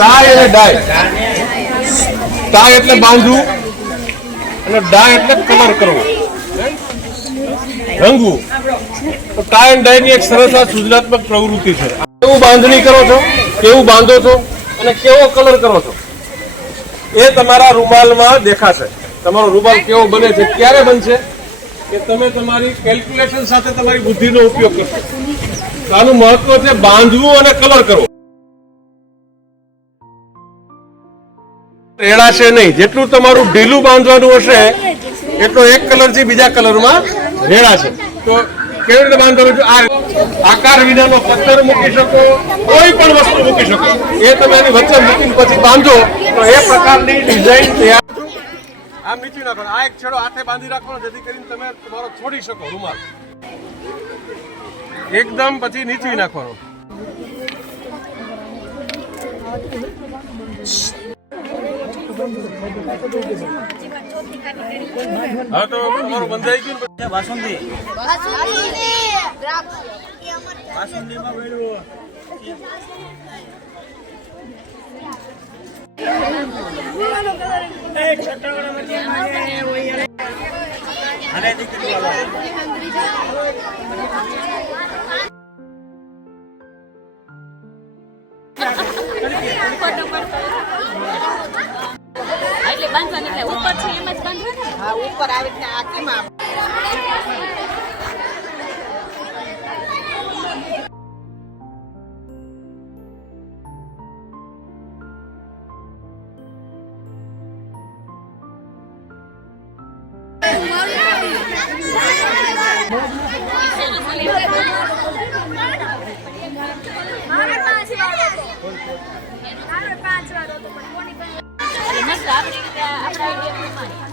Tie અને ડાય. Tie એટલે બાંધવું અને ડાય એટલે કલર કરવો, રંગવું. તો ટાઈ એન્ડ ડાય ની એક સરસ આ સૃજનાત્મક પ્રવૃત્તિ છે. કેવું બાંધણી કરો છો, કેવું બાંધો છો અને કેવો કલર કરો છો એ તમારા રૂમાલમાં દેખાશે. તમારો રૂમાલ કેવો બને છે, ક્યારે બનશે કે તમે તમારી કેલ્ક્યુલેશન સાથે તમારી બુદ્ધિનો ઉપયોગ કરશો. આનું મહત્વ છે બાંધવું અને કલર કરવો. રેડાશે નહીં. જેટલું તમારું ઢીલું બાંધવાનું હશે એટલો એક કલરથી બીજા કલરમાં રેડાશે. તો કેવી રીતે બાંધવાનું છે? આ આકાર વિનાનો પથ્થર મૂકી શકો, કોઈ પણ વસ્તુ મૂકી શકો. એ તમે એની વચ્ચે મૂકીને પછી બાંધો તો એ પ્રકારની ડિઝાઇન તૈયાર. આમ નીચી નાખો. આ એક છેડો હાથે બાંધી રાખવાનો જેથી કરીને તમે તમારો છોડી શકો રૂમાલ. એકદમ પછી નીચી નાખવાનો. હા તો તમારું બંધાઈ ગયું. બાસુંદી બાસુંદીમાં બેડું અરે દીકરી એટલે બાંધવાની એટલે ઉપર છે એમ જ બાંધવાની. હા ઉપર આવી રીતે આ કેમાં મસ્ત આપણી રીતે આપણા